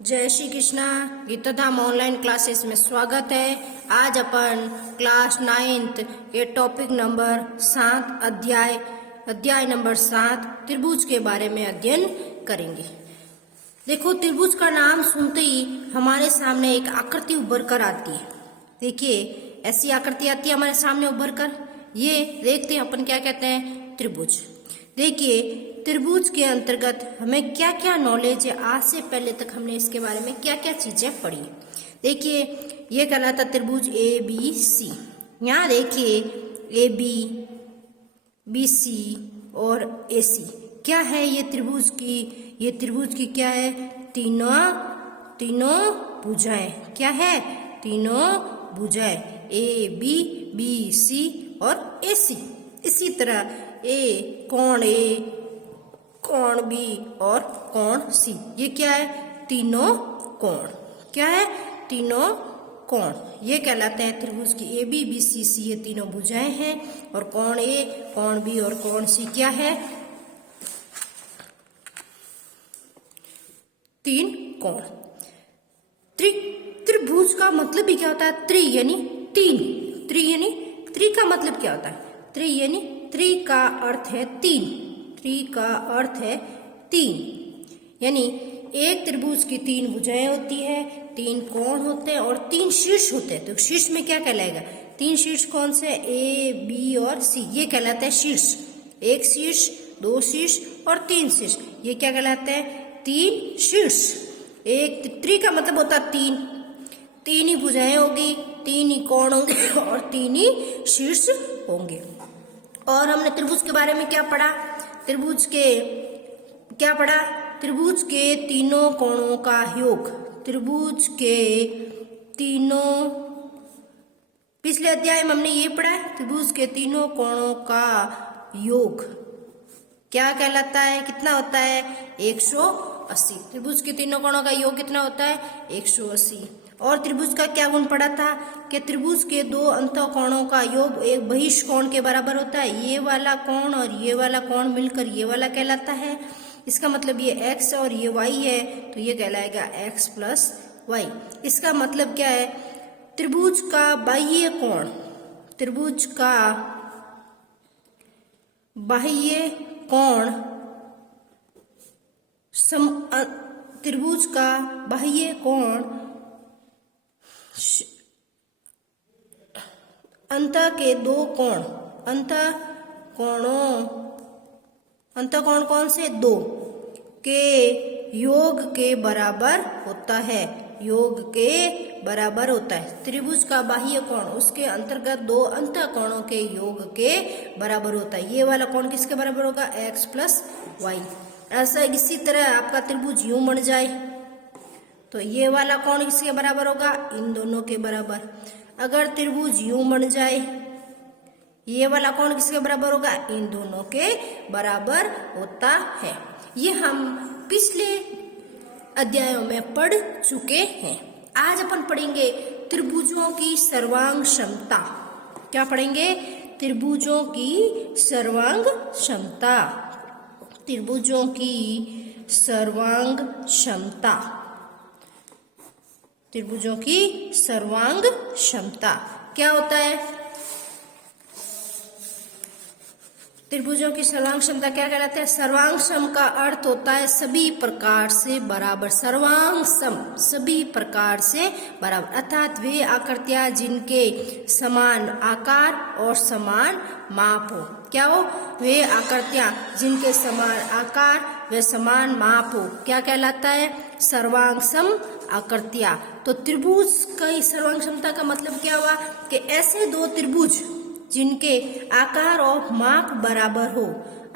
जय Shri Krishna. गीताधाम online classes में स्वागत है। आज अपन क्लास 9th के टॉपिक नंबर 7 अध्याय नंबर 7 त्रिभुज के बारे में अध्ययन करेंगे। देखो, त्रिभुज का नाम सुनते ही हमारे सामने एक आकृति उभर कर आती है। देखिए, ऐसी आकृति आती है हमारे सामने उभर कर। ये देखते हैं अपन क्या कहते हैं, त्रिभुज। देखिए, त्रिभुज के अंतर्गत हमें क्या क्या नॉलेज है, आज से पहले तक हमने इसके बारे में क्या क्या चीजें पढ़ी। देखिए, ये कहलाता त्रिभुज ए बी सी। यहाँ देखिए, ए बी सी और ए सी क्या है, ये त्रिभुज की क्या है, तीनों भुजाएं। क्या है, तीनों भुजाएं, ए बी सी और ए सी। इसी तरह कोण बी और कोण सी, ये क्या है, तीनों कोण। क्या है, तीनों कोण। ये कहलाते हैं त्रिभुज की ए बी सी सी, ये तीनों भुजाएं हैं। और कोण ए, कोण बी और कोण सी क्या है, तीन कोण। त्रिभुज का मतलब भी क्या होता है, त्रि यानी तीन। त्रि का मतलब क्या होता है, त्रि यानी त्रि का अर्थ है तीन। त्रि का अर्थ है तीन, यानी एक त्रिभुज की तीन भुजाएं होती है, तीन कोण होते हैं और तीन शीर्ष होते हैं। तो शीर्ष में क्या कहलाएगा, तीन शीर्ष कौन से, ए बी और सी, ये कहलाता है शीर्ष। एक शीर्ष, दो शीर्ष और तीन शीर्ष, ये क्या कहलाता है, तीन शीर्ष। एक त्रि का मतलब होता है तीन ही भुजाएं होगी, तीन ही कोण होंगे और तीन ही शीर्ष होंगे। और हमने त्रिभुज के बारे में क्या पढ़ा, त्रिभुज के तीनों कोणों का योग। त्रिभुज के तीनों, पिछले अध्याय में हमने ये पढ़ा है, त्रिभुज के तीनों कोणों का योग क्या कहलाता है, कितना होता है, 180। त्रिभुज के तीनों कोणों का योग कितना होता है, 180। और त्रिभुज का क्या गुण पढ़ा था कि त्रिभुज के दो अंतःकोणों का योग एक बहिष्कोण के बराबर होता है। ये वाला कोण और ये वाला कोण मिलकर ये वाला कहलाता है। इसका मतलब ये x और ये y है, तो ये कहलाएगा x प्लस वाई। इसका मतलब क्या है, त्रिभुज का बाह्य कोण, त्रिभुज का बाह्य कोण त्रिभुज का बाह्य कोण अंतः के दो कोण, अंतःकोण कौन से, दो के योग के बराबर होता है, योग के बराबर होता है। त्रिभुज का बाह्य कोण उसके अंतर्गत दो अंतःकोणों के योग के बराबर होता है। ये वाला कोण किसके बराबर होगा, x प्लस वाई। ऐसा इसी तरह आपका त्रिभुज यूं बन जाए तो ये वाला कोण किसके बराबर होगा, इन दोनों के बराबर। अगर त्रिभुज यूं बन जाए, ये वाला कोण किसके बराबर होगा, इन दोनों के बराबर होता है। ये हम पिछले अध्यायों में पढ़ चुके हैं। आज अपन पढ़ेंगे त्रिभुजों की सर्वांग क्षमता। क्या पढ़ेंगे, त्रिभुजों की सर्वांग क्षमता। त्रिभुजों की सर्वांग क्षमता, त्रिभुजों की सर्वांग क्षमता क्या होता है, त्रिभुजों की सर्वांग क्षमता क्या कहलाता है। सर्वांग सम का अर्थ होता है सभी प्रकार से बराबर। सर्वांग सम सभी प्रकार से बराबर, अर्थात वे आकृतियां जिनके समान आकार और समान माप हो। क्या हो, वे आकृतियां जिनके समान आकार व समान माप हो, क्या कहलाता है, सर्वांग सम आकृतियां। तो त्रिभुज की सर्वांग क्षमता का मतलब क्या हुआ कि ऐसे दो त्रिभुज जिनके आकार और माप बराबर हो,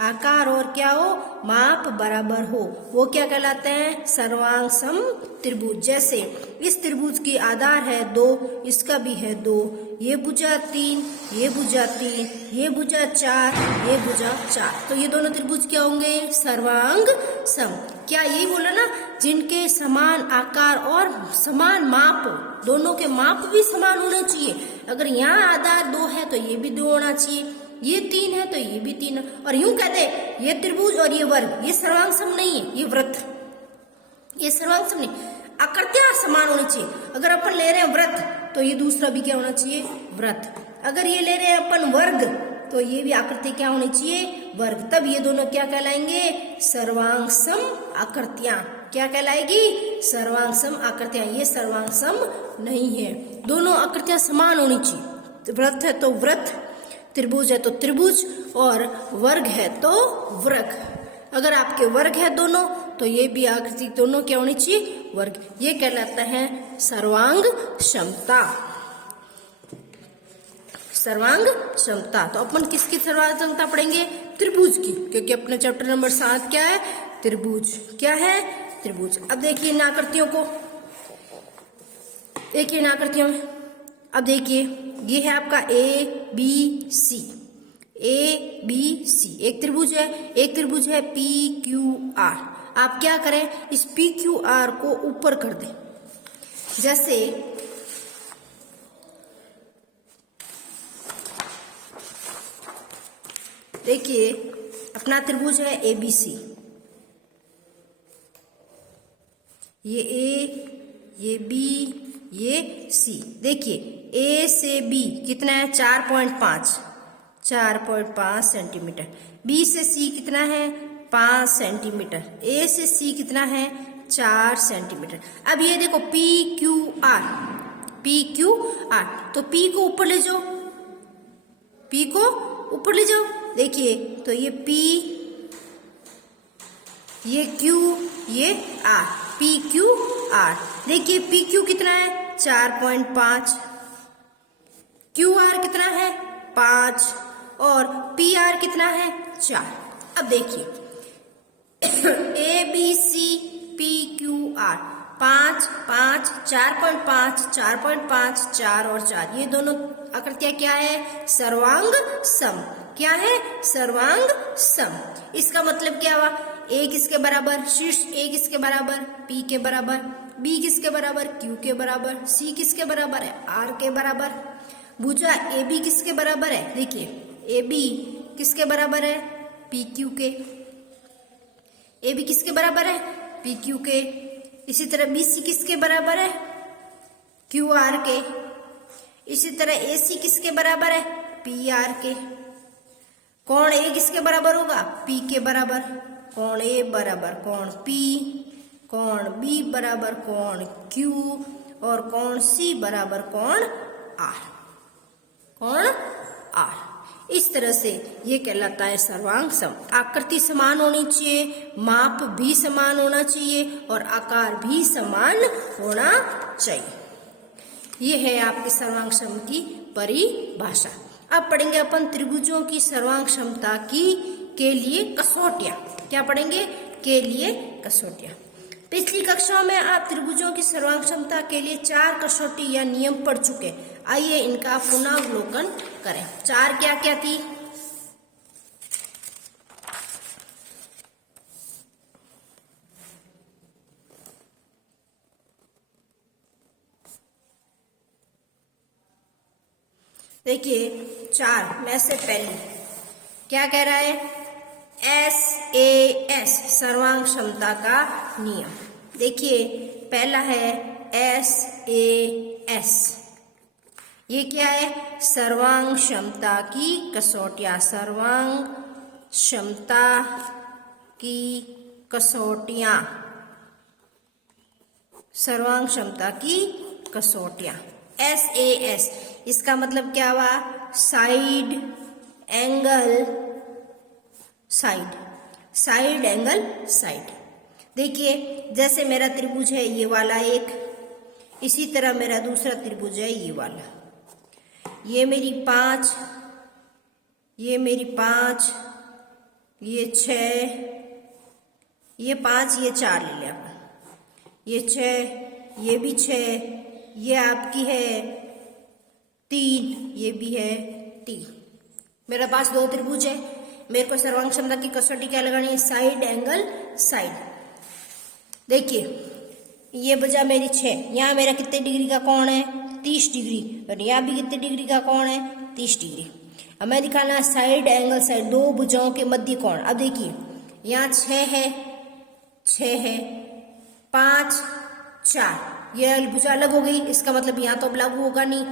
आकार और क्या हो, माप बराबर हो, वो क्या कहलाते हैं, सर्वांग सम त्रिभुज। जैसे इस त्रिभुज की आधार है 2, इसका भी है 2, ये भुजा 3, ये भुजा 3, ये भुजा 4, ये भुजा 4, तो ये दोनों त्रिभुज क्या होंगे, सर्वांग सम। क्या यही बोला ना, जिनके समान आकार और समान माप हो, दोनों के माप भी समान होने चाहिए। अगर यहाँ आधार 2 है तो ये भी 2 होना चाहिए, ये 3 है तो ये भी 3 है। और यूं कहते हैं ये त्रिभुज और ये वर्ग, ये सर्वांग सम नहीं है, ये वृत्त, ये सर्वांग सम नहीं। आकृतियां समान होनी चाहिए। अगर अपन ले रहे हैं व्रत तो ये दूसरा भी क्या होना चाहिए, व्रत। अगर ये ले रहे हैं अपन वर्ग तो ये भी आकृति क्या होनी चाहिए, वर्ग। तब ये दोनों क्या कहलाएंगे, सर्वांग सम आकृतियां। क्या कहलाएगी, सर्वांग सम आकृतियां। ये सर्वांग सम नहीं है, दोनों आकृतियां समान होनी चाहिए। व्रत है तो व्रत, त्रिभुज है तो त्रिभुज, और वर्ग है तो वर्ग। अगर आपके वर्ग है दोनों तो ये भी आकृति दोनों क्या होनी चाहिए, वर्ग। ये कहलाता है सर्वांग क्षमता। सर्वांग क्षमता। तो अपन किसकी सर्वांग क्षमता पढ़ेंगे, त्रिभुज की, क्योंकि अपने चैप्टर नंबर 7 क्या है, त्रिभुज। क्या है, त्रिभुज। अब देखिए इन आकृतियों को, देखिए इन आकृतियों में, अब देखिए ये है आपका ए बी सी, ए बी सी एक त्रिभुज है। एक त्रिभुज है पी क्यू आर। आप क्या करें, इस पी क्यू आर को ऊपर कर दें। जैसे देखिए अपना त्रिभुज है ए बी सी, ये ए, ये बी, ये सी। देखिए ए से बी कितना है, 4.5 सेंटीमीटर। बी से सी कितना है, 5 सेंटीमीटर। ए से सी कितना है, 4 सेंटीमीटर। अब ये देखो P Q are, P Q are, तो पी को ऊपर ले जाओ, पी को ऊपर ले जाओ। देखिए तो ये पी, ये क्यू, ये आर, पी क्यू आर। देखिए पी क्यू कितना है, 4.5, क्यू आर कितना है, 5, और पी आर कितना है, 4। अब देखिए A B C P Q R, 5, 5, 4.5, 4.5, 4 और 4, ये दोनों आकृतियां क्या है, सर्वांग सम। क्या है, सर्वांग सम। इसका मतलब क्या हुआ, ए किसके बराबर, शीर्ष ए किसके बराबर, पी के बराबर, बी किसके बराबर, क्यू के बराबर, सी किसके बराबर है, आर के बराबर। भुजा ए बी किसके बराबर है, देखिए ए बी किसके बराबर है, पी क्यू के। ए बी किसके बराबर है, पी क्यू के। इसी तरह बी सी किसके बराबर है, क्यू आर के। इसी तरह ए सी किसके बराबर है, पी आर के। कोण ए किसके बराबर होगा, पी के बराबर। कोण ए बराबर कोण पी, कोण बी बराबर कोण क्यू, और कोण सी बराबर कोण आर, कोण आर। इस तरह से ये कहलाता है सर्वांग सम। आकृति समान होनी चाहिए, माप भी समान होना चाहिए, और आकार भी समान होना चाहिए। ये है आपकी सर्वांग सम की परिभाषा। अब पढ़ेंगे अपन त्रिभुजों की सर्वांग क्षमता की के लिए कसौटियां। क्या पढ़ेंगे, के लिए कसौटियां। पिछली कक्षाओं में आप त्रिभुजों की सर्वांग क्षमता के लिए 4 कसौटी या नियम पढ़ चुके। आइए इनका पुनर्वलोकन करें। 4 क्या क्या थी, देखिए 4 में से पहली क्या कह रहा है, SAS सर्वांग क्षमता का नियम। देखिए पहला है SAS, ये क्या है, सर्वांग क्षमता की कसौटियां। सर्वांग क्षमता की कसौटियां, सर्वांग क्षमता की कसौटियां। SAS इसका मतलब क्या हुआ, side angle side, side angle side. देखिए जैसे मेरा त्रिभुज है ये वाला एक, इसी तरह मेरा दूसरा त्रिभुज है ये वाला। ये मेरी 5, ये मेरी 5, ये 6, ये 5, ये 4 ले लिया अपन, ये 6, ये भी 6, ये आपकी है 3, ये भी है 3। मेरे पास 2 त्रिभुज है। मेरे को सर्वांग क्षमता की कसौटी क्या लगानी है, साइड एंगल साइड। देखिए ये बचा मेरी 6, यहाँ मेरा कितने डिग्री का कोण है, 30 डिग्री, और यहाँ भी कितने डिग्री का कोण है, 30 डिग्री। अब मैं दिखाना है साइड एंगल साइड, 2 भुजाओं के मध्य कोण। अब देखिए यहाँ 6 है, 6 है, 5, 4, ये भुजा अलग हो गई, इसका मतलब यहाँ तो अब लागू होगा नहीं।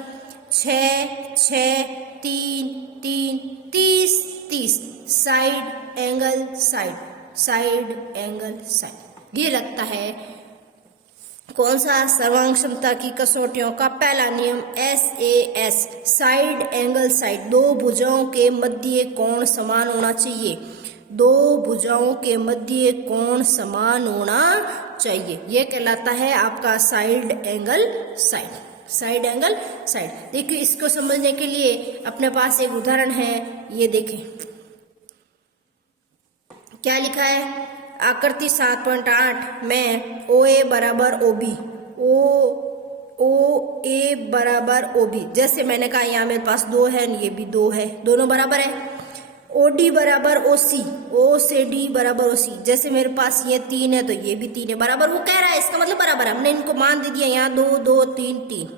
6, 6, 3, 3, 30, 30, side angle side, side angle side. ये लगता है कौन सा? सर्वांग क्षमता की कसौटियों का पहला नियम SAS, साइड एंगल साइड। दो भुजाओं के मध्य कोण समान होना चाहिए, दो भुजाओं के मध्य कोण समान होना चाहिए। यह कहलाता है आपका side angle side, side angle side. देखिए, इसको समझने के लिए अपने पास एक उदाहरण है, ये देखें क्या लिखा है। आकृति 7.8 में OA बराबर OB, OA बराबर OB। जैसे मैंने कहा यहाँ मेरे पास 2 है, ये भी 2 है, दोनों बराबर है। OD बराबर OC, O से D बराबर OC। जैसे मेरे पास ये 3 है तो ये भी 3 है, बराबर वो कह रहा है, इसका मतलब बराबर है। हमने इनको मान दे दिया यहाँ 2, 2, 3, 3।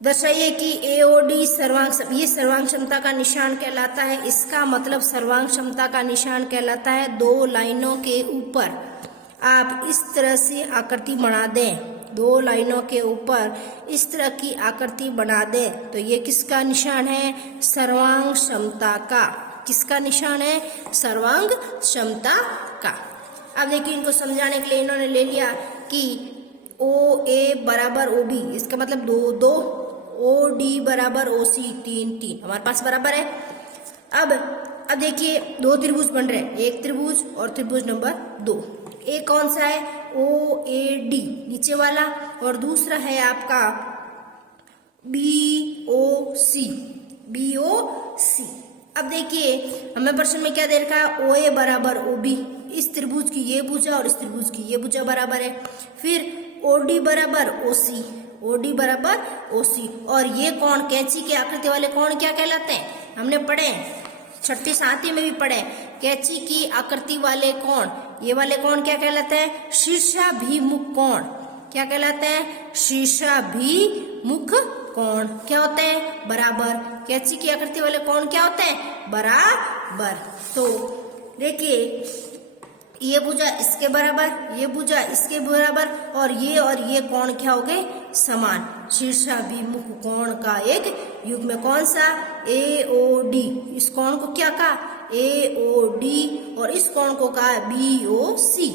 दर्शाइए कि AOD सर्वांग, ये सर्वांग क्षमता का निशान कहलाता है। इसका मतलब सर्वांग क्षमता का निशान कहलाता है दो लाइनों के ऊपर आप इस तरह से आकृति बना दें, दो लाइनों के ऊपर इस तरह की आकृति बना दें तो ये किसका निशान है? सर्वांग क्षमता का। किसका निशान है? सर्वांग क्षमता का। अब देखिए, इनको समझाने के लिए इन्होंने ले लिया कि OA बराबर OB, इसका मतलब 2, 2, OD बराबर OC, 3, 3, हमारे पास बराबर है। अब देखिए, दो त्रिभुज बन रहे हैं, एक त्रिभुज और त्रिभुज नंबर 2। एक कौन सा है? OAD नीचे वाला, और दूसरा है आपका BOC, BOC। अब देखिए, हमें प्रश्न में क्या दे रखा है? OA बराबर OB, इस त्रिभुज की ये भुजा और इस त्रिभुज की ये भुजा बराबर है। फिर OD बराबर OC, OD बराबर OC, और ये कोण, कैंची के आकृति वाले कोण क्या कहलाते हैं? हमने पढ़े, 6ठी 7वीं में भी पढ़े, कैंची की आकृति वाले कोण, ये वाले कोण क्या कहलाते हैं? शीर्षाभिमुख कोण। क्या कहलाते हैं? शीर्षाभिमुख कोण। क्या होते हैं? बराबर। कैंची की आकृति वाले कोण क्या होते हैं? बराबर। तो देखिए, ये भुजा इसके बराबर, ये भुजा इसके बराबर, और ये कोण क्या हो गए? समान। शीर्षाभिमुख कोण का एक युग्म कौन सा? AOD। इस कोण को क्या कहा? AOD, और इस कोण को कहा BOC,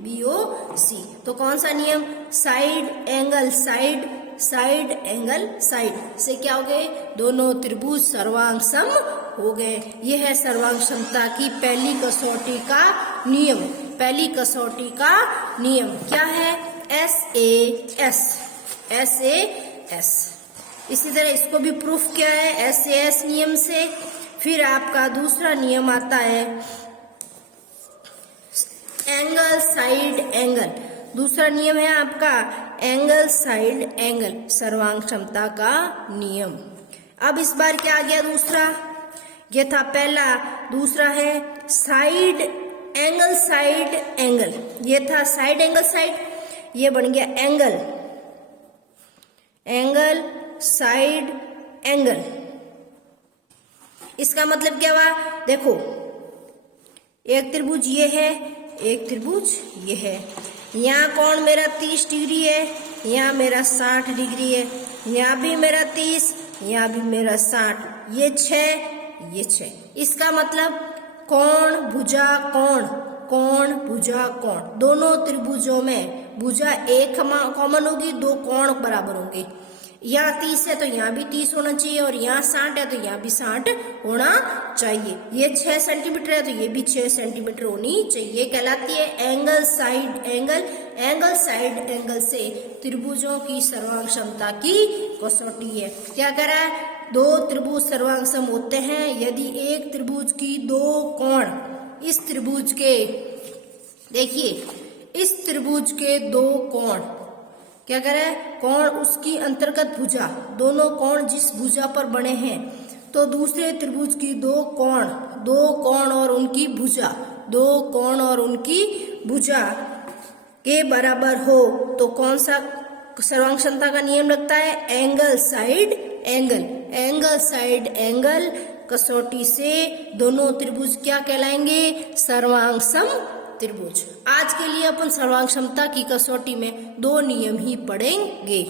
BOC। तो कौन सा नियम? Side angle side, side angle side से क्या हो गए? दोनों त्रिभुज सर्वांग सम हो गए। यह है सर्वांग क्षमता की पहली कसौटी का नियम। पहली कसौटी का नियम क्या है? SAS, SAS। इसी तरह इसको भी प्रूफ किया है SAS नियम से। फिर आपका दूसरा नियम आता है एंगल साइड एंगल। दूसरा नियम है आपका एंगल साइड एंगल, सर्वांग क्षमता का नियम। अब इस बार क्या आ गया? दूसरा, ये था पहला, दूसरा है साइड एंगल साइड एंगल। ये था साइड एंगल साइड, ये बन गया एंगल, एंगल साइड एंगल। इसका मतलब क्या हुआ? देखो, एक त्रिभुज ये है, एक त्रिभुज ये है। यहाँ कोण मेरा 30 डिग्री है, यहाँ मेरा 60 डिग्री है, यहाँ भी मेरा 30, यहाँ भी मेरा 60, ये 6, ये 6। इसका मतलब कोण भुजा कोण, कोण भुजा कोण, दोनों त्रिभुजों में भुजा एक कॉमन होगी, दो कोण बराबर होंगे। यहाँ 30 है तो यहाँ भी 30 होना चाहिए, और यहाँ 60 है तो यहाँ भी 60 होना चाहिए। ये 6 सेंटीमीटर है तो ये भी 6 सेंटीमीटर होनी चाहिए। कहलाती है angle side angle. Angle side angle से त्रिभुजों की सर्वांग क्षमता की कसौटी है। क्या कह रहा है? दो त्रिभुज सर्वांग सम होते हैं यदि एक त्रिभुज की दो कोण इस त्रिभुज के, देखिए इस त्रिभुज के दो कोण, क्या कह रहा है? कोण उसकी अंतर्गत भुजा, दोनों कोण जिस भुजा पर बने हैं, तो दूसरे त्रिभुज की दो कोण और उनकी भुजा, दो कोण और उनकी भुजा के बराबर हो तो कौन सा सर्वांग क्षमता का नियम लगता है? Angle side angle. Angle side angle कसौटी से दोनों त्रिभुज क्या कहलाएंगे? सर्वांग सम त्रिभुज। आज के लिए अपन सर्वांग क्षमता की कसौटी में 2 नियम ही पढ़ेंगे।